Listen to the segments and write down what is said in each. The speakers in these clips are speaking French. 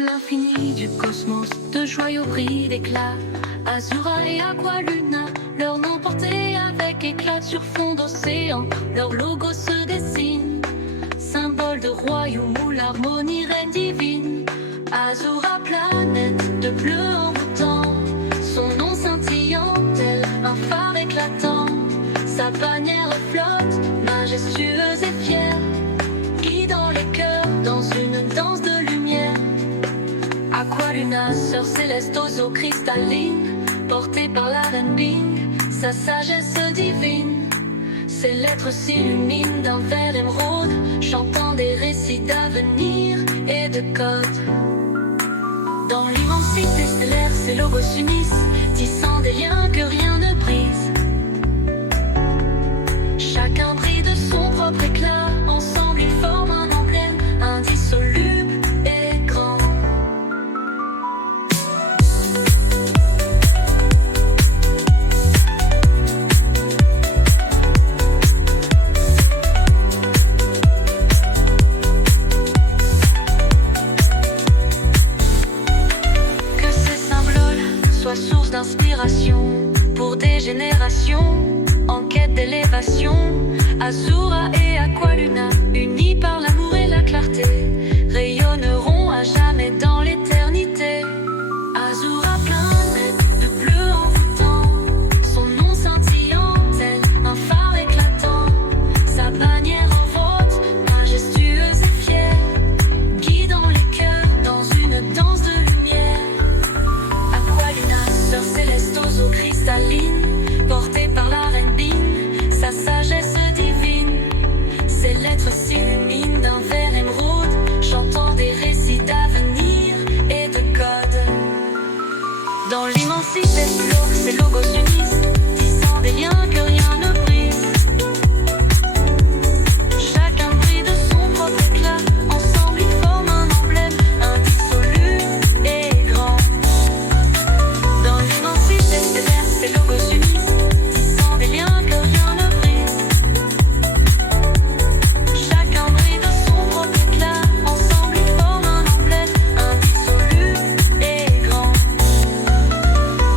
l'infini du cosmos, de joyaux brillent d'éclat. Azura et Aqualuna, leur nom porté avec éclat sur fond d'océan. Leur logo se dessine, symbole de royaume où l'harmonie règne divine. Azura, planète de bleu envoûtant, son nom scintillant tel un phare éclatant. Sa bannière flotte, majestueuse et fière, guidant les cœurs dans une danse de lumière. Aqualuna, sœur céleste aux eaux cristallines, portée par la reine Bing, sa sagesse divine. Ses lettres s'illuminent d'un vert émeraude, chantant des récits d'avenir et de codes. Dans l'immensité stellaire, ses logos s'unissent, tissant des liens que rien ne brise. Chacun brille de son propre éclat, ensemble ils forment un emblème indissoluble et grand. Que ces symboles soient source d'inspiration pour des générations en quête d'élévation. Azura et Aqualuna, unis par l'amour et la clarté, rayonneront à jamais dans l'éternité. Azura, planète de bleu envoûtant, son nom scintillant tel un phare éclatant. Sa bannière envoûte, majestueuse et fière, guidant les cœurs dans une danse de lumière. Aqualuna, sœur céleste aux eaux cristallines, portée par la reine Bing, sa sagesse divine. Ses lettres s'illuminent d'un vert émeraude, chantant des récits d'avenir et de codes. Dans l'immensité de l'eau, ses logos s'unissent, tissant des liens que rien ne brise. Chacun brille de son propre éclat, ensemble ils forment un emblème indissoluble et grand. Dans l'immensité stellaire, ses logos s'unissent, tissant des liens que rien ne brise. Chacun brille de son propre éclat, ensemble ils forment un emblème indissoluble et grand.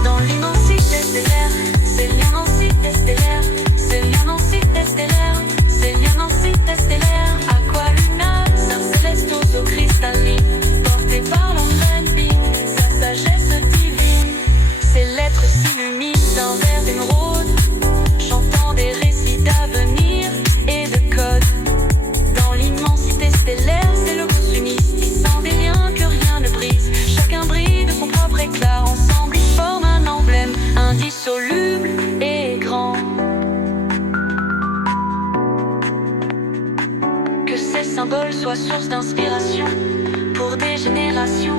Dans l'immensité stellaire, c'est l'immensité stellaire, c'est l'immensité stellaire, c'est l'immensité stellaire. Aqualuna, sœur céleste aux eaux cristallines, portée par la reine Bing, sa sagesse divine. Ses lettres s'illuminent d'un vert émeraude, chantant des récits d'avenir et de codes. Dans l'immensité stellaire, ses logos s'unissent, tissant des liens que rien ne brise. Chacun brille de son propre éclat, ensemble ils forment un emblème indissoluble et grand. Que ces symboles soient source d'inspiration pour des générations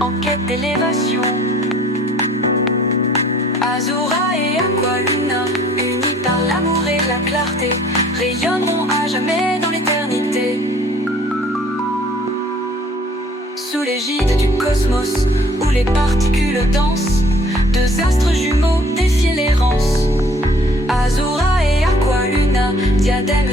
en quête d'élévation. Azura et Aqualuna, unis par l'amour et la clarté, rayonneront à jamais dans l'éternité. Sous l'égide du cosmos, où les particules dansent, deux astres jumeaux défient l'errance. Azura et Aqualuna, diadème